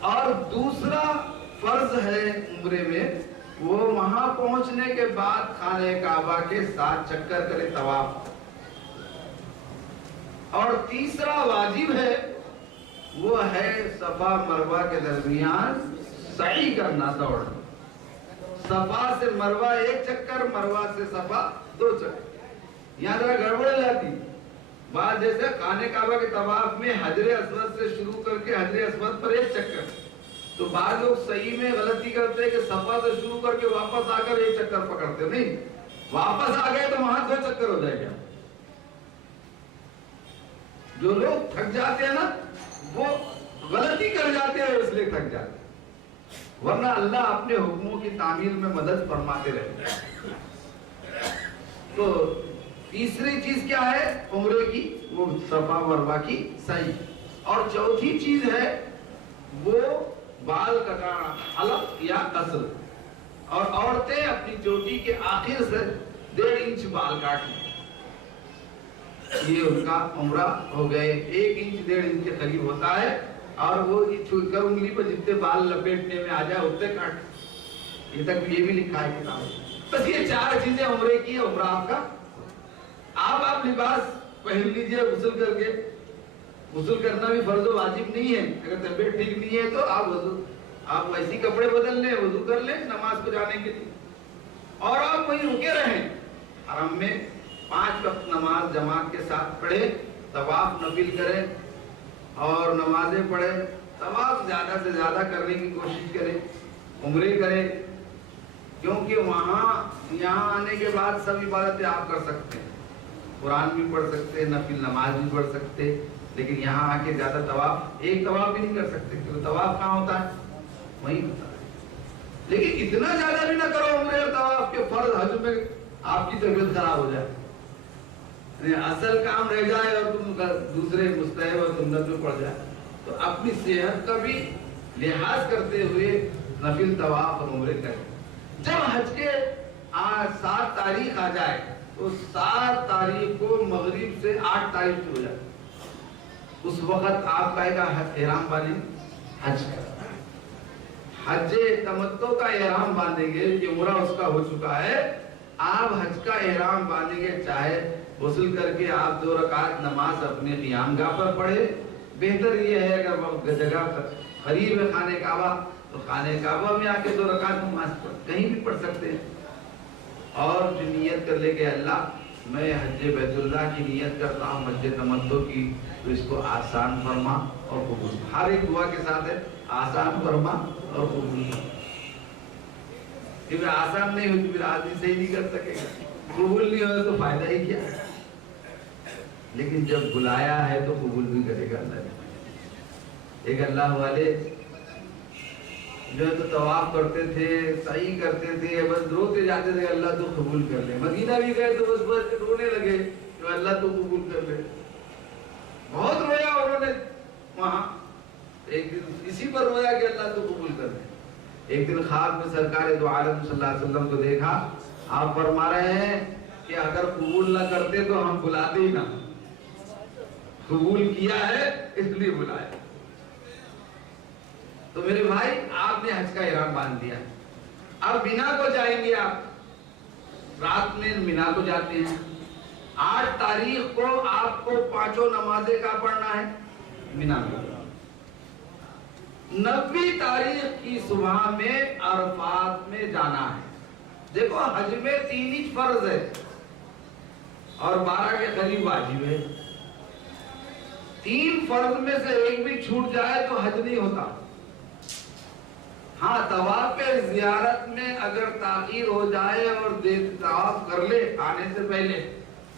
اور دوسرا فرض ہے عمرے میں، وہ وہاں پہنچنے کے بعد خانہ کعبہ کے 7 چکر کرے طواف، اور تیسرا واجب ہے وہ ہے صفا مروہ کے درمیان سعی کرنا، دوڑنا۔ صفا سے مروہ 1 چکر، مروہ سے صفا 2 چکر۔ یہاں ذرا گڑبڑ جاتی، بعد جیسے خانہ کعبہ کے طواف میں حجر اسود سے شروع کر کے حجر اسود پر 1 چکر، تو بعض لوگ صحیح میں غلطی کرتے ہیں کہ صفا سے شروع کر کے واپس آ کر 1 چکر پکڑتے، نہیں، واپس آ گئے تو وہاں 2 چکر ہو جائے گا۔ جو لوگ تھک جاتے ہیں نا وہ غلطی کر جاتے ہیں، اس لیے تھک جاتے ہیں، ورنہ اللہ اپنے حکموں کی تعمیل میں مدد فرماتے رہتے ہیں۔ تو تیسری چیز کیا ہے عمرے کی؟ وہ صفا مروہ کی سعی، اور چوتھی چیز ہے وہ بال کٹانا، حلق یا قصر، اور عورتیں اپنی چوٹی کے آخر سے 1.5 انچ بال کاٹیں، یہ ان کا عمرہ ہو گئے۔ 1 انچ 1.5 انچ کے قریب ہوتا ہے، اور وہ چھوٹ کر انگلی پر جتنے بال لپیٹنے میں آ جائے اتنے کاٹ، یہ تک یہ بھی لکھا ہے کتاب میں۔ بس یہ 4 چیزیں عمرے کی، عمرہ آپ کا۔ آپ لباس پہن لیجئے غسل کر کے، غسل کرنا بھی فرض و واجب نہیں ہے، اگر طبیعت ٹھیک نہیں ہے تو آپ ایسی کپڑے بدل لیں، وضو کر لیں نماز کو جانے کے لیے، اور آپ وہیں رکے رہیں حرم میں، 5 وقت نماز جماعت کے ساتھ پڑھیں، طواف نفل کریں اور نمازیں پڑھیں، طواف زیادہ سے زیادہ کرنے کی کوشش کریں، عمرے کریں، کیونکہ یہاں آنے کے بعد سب عبادتیں آپ کر سکتے ہیں، قرآن بھی پڑھ سکتے ہیں، نفل نماز بھی پڑھ سکتے، لیکن یہاں آ کے زیادہ طواف، ایک طواف بھی نہیں کر سکتے، کیونکہ طواف کہاں ہوتا ہے؟ وہیں ہوتا ہے۔ لیکن اتنا زیادہ بھی نہ کرو عمرے اور طواف کے فرض حج میں آپ کی طبیعت خراب ہو جائے، اصل کام رہ جائے اور تم دوسرے مستحب اور سنت میں پڑ جائے، تو اپنی صحت کا بھی لحاظ کرتے ہوئے نفل طواف اور عمرے کریں۔ جب حج کے 7 تاریخ آ جائے تو 7 تاریخ کو مغرب سے 8 تاریخ ہو جائے، اس وقت آپ کا احرام باندھیں، حج کا حج تمتع کا احرام باندھیں گے، یہ عمرہ اس کا ہو چکا ہے، آپ حج کا احرام باندھیں گے، چاہے غسل کر کے آپ 2 رکعت نماز اپنے قیام گاہ پر پڑھے، بہتر یہ ہے اگر وہ جگہ قریب ہے خانہ کعبہ تو خانہ کعبہ میں آ کے 2 رکعت نماز کہیں بھی پڑھ سکتے ہیں، اور جو نیت کر لے کہ اللہ میں حج بیت اللہ کی نیت کرتا ہوں، حج تمتع کی، تو اس کو آسان فرما اور قبول، ہر ایک دعا کے ساتھ ہے آسان فرما اور قبول فرما، کیونکہ آسان نہیں ہوئی تو پھر آدمی صحیح نہیں کر سکے گا، قبول نہیں ہوئے تو فائدہ ہی کیا، لیکن جب بلایا ہے تو قبول بھی کرے گا اللہ نے۔ ایک اللہ والے جو ہے تو طواف کرتے تھے، سعی کرتے تھے، بس روتے جاتے تھے اللہ تو قبول کر لے، مدینہ بھی گئے تو بس رونے لگے کہ اللہ تو قبول کر لے، بہت رویا انہوں نے وہاں، ایک دن اسی پر رویا کہ اللہ تو قبول کر لے۔ ایک دن خواب میں سرکار دو عالم صلی اللہ علیہ وسلم کو دیکھا، آپ فرما رہے ہیں کہ اگر قبول نہ کرتے تو ہم بلاتے ہی نہ، قبول کیا ہے اس لیے بلایا۔ تو میرے بھائی آپ نے حج کا احرام باندھ دیا، اب مینا کو جائیں گے، آپ رات میں مینا کو جاتے ہیں، 8 تاریخ کو آپ کو 5 نمازیں کا پڑھنا ہے مینا میں، 90 تاریخ کی صبح میں عرفات میں جانا ہے۔ دیکھو حج میں 3 ہی فرض ہے اور 12 کے قریب واجب ہے، 3 فرض میں سے ایک بھی چھوٹ جائے تو حج نہیں ہوتا۔ ہاں طواف زیارت میں اگر تاخیر ہو جائے اور طواف کر لے آنے سے پہلے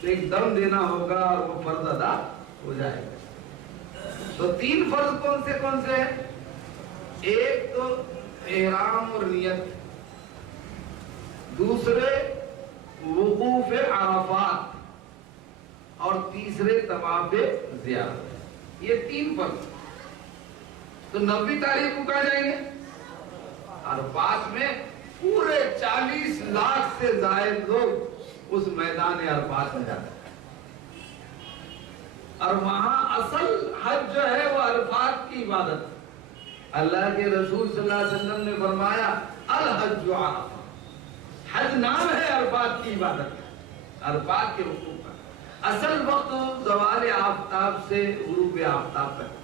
تو ایک دم دینا ہوگا اور وہ فرض ادا ہو جائے گا۔ تو 3 فرض کون سے ہیں؟ ایک تو احرام اور نیت، دوسرے وقوف عرفات، اور تیسرے طواف زیارت، یہ 3 فرض۔ تو 90 تاریخ کو کہاں جائیں گے؟ عرفات میں پورے 40 لاکھ سے زائد لوگ اس میدان عرفات میں جاتے ہیں، اور وہاں اصل حج جو ہے وہ عرفات کی عبادت، اللہ کے رسول صلی اللہ علیہ وسلم نے فرمایا الحج عرفہ، حج نام ہے عرفات کی عبادت کا، عرفات کے وقوع کا۔ اصل وقت زوال آفتاب سے غروب آفتاب تک۔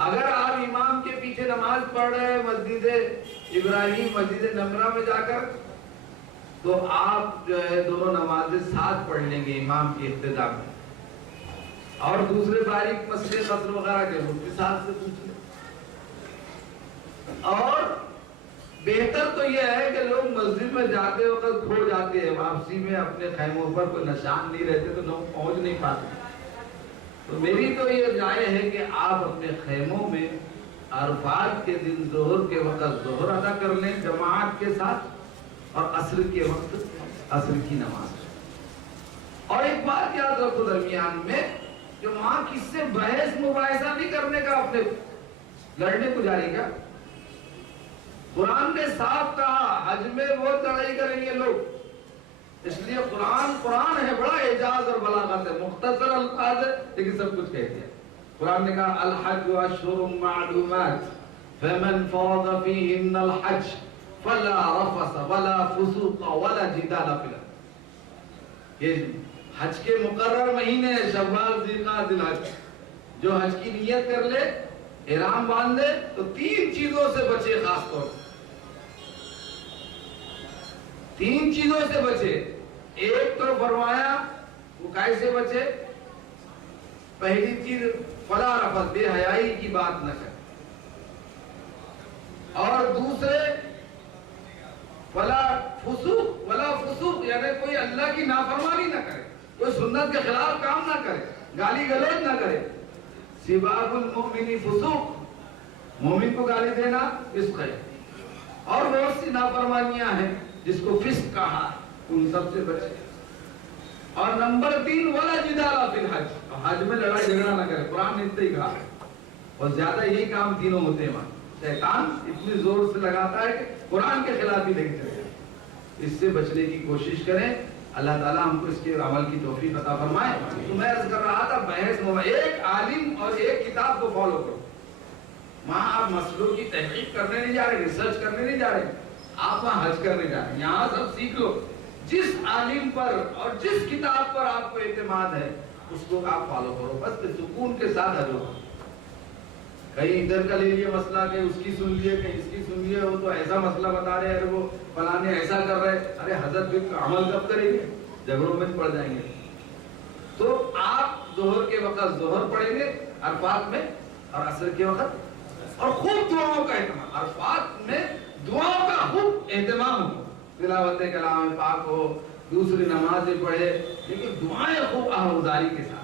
اگر آپ امام کے پیچھے نماز پڑھ رہے ہیں مسجد ابراہیم مسجد نمرہ میں جا کر، تو آپ جو ہے دونوں نمازیں ساتھ پڑھ لیں گے امام کی اقتداء میں، اور دوسرے باریک مسئلے قصر وغیرہ کے مفتی صاحب سے پوچھ لیں۔ اور بہتر تو یہ ہے کہ لوگ مسجد میں جاتے وقت کھو جاتے ہیں، واپسی میں اپنے خیموں پر کوئی نشان نہیں رہتے تو لوگ پہنچ نہیں پاتے۔ تو میری تو یہ رائے ہے کہ آپ اپنے خیموں میں عرفات کے دن ظہر کے وقت ظہر ادا کر لیں جماعت کے ساتھ، اور عصر کے وقت عصر کی نماز۔ اور ایک بات یاد رکھو درمیان میں، جو وہاں کس سے بحث مباحثہ نہیں کرنے کا، اپنے لڑنے کو جاری کا۔ قرآن نے صاف کہا حج میں وہ لڑائی کریں گے لوگ، اس لیے قرآن ہے، بڑا اعجاز اور بلاغت ہے، مختصر الفاظ ہے لیکن سب کچھ کہتے ہیں۔ قرآن نے کہا الحج اشہر معلومات فمن فرض فیہن الحج فلا رفث ولا فسوق ولا جدال فی الحج۔ یہ حج کے مقرر مہینے ہیں، شوال، ذوالقعدہ، ذی الحج۔ جو حج کی نیت کر لے، احرام باندھ دے، تو 3 چیزوں سے بچے، خاص طور 3 چیزوں سے بچے۔ ایک تو فرمایا وہ کیسے بچے؟ پہلی چیز فلا رفث، بے حیائی کی بات نہ کرے، اور دوسرے ولا فسوق، ولا فسوق یعنی کوئی اللہ کی نافرمانی نہ کرے، کوئی سنت کے خلاف کام نہ کرے، گالی گلوچ نہ کرے۔ سباب المؤمن فسوق، مومن کو گالی دینا فسق ہے، اور بہت سی نافرمانیاں ہیں جس کو فسق کہا، ان سب سے بچے۔ اور نمبر 3 ولا جدال فی الحج، حج میں لڑائی جھگڑا نہ کرے، قرآن نے اتنا ہی کہا۔ اور زیادہ یہی کام تینوں ہوتے ہیں وہاں، شیطان اتنی زور سے لگاتا ہے کہ قرآن کے خلاف ہی لگ جائے۔ اس سے بچنے کی کوشش کریں، اللہ تعالیٰ ہم کو اس کے عمل کی توفیق عطا فرمائے۔ تو میں عرض کر رہا تھا بحث ایک عالم اور ایک کتاب کو فالو کرو۔ وہاں آپ مسئلوں کی تحقیق کرنے نہیں جا رہے، ریسرچ کرنے نہیں جا رہے، آپ وہاں حج کرنے جا رہے ہیں۔ یہاں سب سیکھ لو، جس عالم پر اور جس کتاب پر آپ کو اعتماد ہے اس کو آپ فالو کرو، بس سکون کے ساتھ حج ہو۔ کہیں ادھر کا لے لیے مسئلہ، کہ اس کی سن لیے، کہ اس کی سن لیے، وہ تو ایسا مسئلہ بتا رہے ہیں، وہ فلانے ایسا کر رہے ہیں، ارے حضرت بھی عمل کب کریں گے، جھگڑوں میں پڑ جائیں گے۔ تو آپ ظہر کے وقت ظہر پڑھیں گے عرفات میں، اور عصر کے وقت، اور خوب دعاؤں کا اہتمام، عرفات میں دعاؤں کا خوب اہتمام ہو، تلاوت کلام پاک ہو، دوسری نمازیں پڑھے، لیکن دعائیں خوب آہوزاری کے ساتھ۔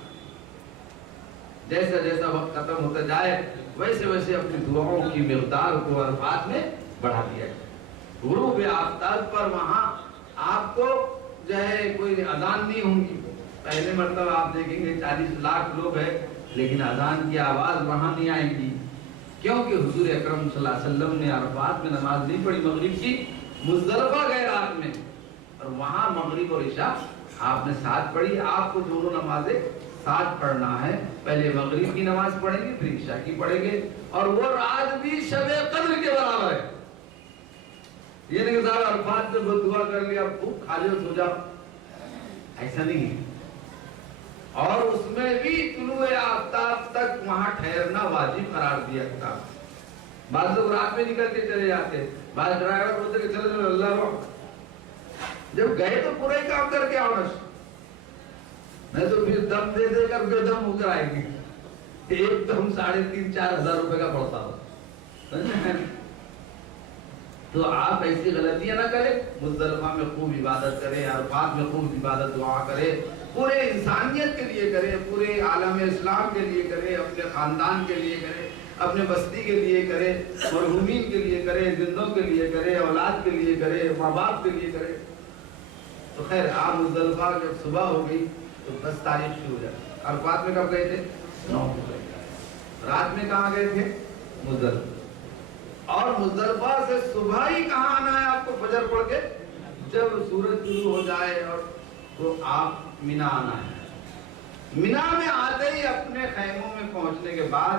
جیسا جیسا وقت ختم ہوتا جائے ویسے ویسے اپنی دعاؤں کی مقدار کو عرفات میں بڑھا دیا جائے۔ غروب آفتاب پر وہاں آپ کو جو ہے کوئی اذان نہیں ہوں گی۔ پہلے مرتبہ آپ دیکھیں گے 40 لاکھ لوگ ہیں، لیکن اذان کی آواز وہاں نہیں آئے گی، کیونکہ حضور اکرم صلی اللہ علیہ وسلم نے عرفات میں نماز نہیں پڑھی مغرب کی، مزدلفہ گئے رات میں، اور وہاں مغرب اور عشاء آپ نے ساتھ پڑھی۔ آپ کو دونوں نمازیں ساتھ پڑھنا ہے، پہلے مغرب کی نماز پڑھیں گے، پھر عشاء کی پڑھیں گے، اور وہ رات بھی شب قدر کے برابر ہے۔ یہ نہیں کہ صاحب عرفات میں بہت دعا کر لیا، خوب کھا لو سو جاؤ، ایسا نہیں ہے۔ اور اس میں بھی طلوع آفتاب تک وہاں ٹھہرنا واجب قرار دیا تھا۔ بعض لوگ رات میں نکل کے چلے جاتے، بعض ڈرائیور بولتے کہ چلو چلو اللہ رو، جب گئے تو پورا ہی کام کر کے آؤ، نہیں تو پھر دم دے دے کر بے دم ہو کر آئے گی، ایک دم 3,500-4 ہزار روپے کا پڑتا ہو۔ تو آپ ایسی غلطیاں نہ کریں، مزدلفہ میں خوب عبادت کریں، عرفات میں خوب عبادت دعا کریں، پورے انسانیت کے لیے کریں، پورے عالم اسلام کے لیے کریں، اپنے خاندان کے لیے کریں، اپنے بستی کے لیے کریں، مرحومین کے لیے کریں، زندوں کے لیے کریں، اولاد کے لیے کریں، ماں باپ کے لیے کریں۔ تو خیر آپ مزدلفہ جب صبح ہو گئی تو 10 تاریخ شروع ہو جائے۔ عرفات میں کب گئے تھے؟ 9 کو گئے۔ رات میں کہاں گئے تھے؟ مزدلفہ۔ اور مزدلفہ سے صبح ہی کہاں آنا ہے آپ کو؟ فجر پڑھ کے جب سورج شروع ہو جائے اور تو آپ مینا آنا ہے۔ مینا میں آتے ہی اپنے خیموں میں پہنچنے کے بعد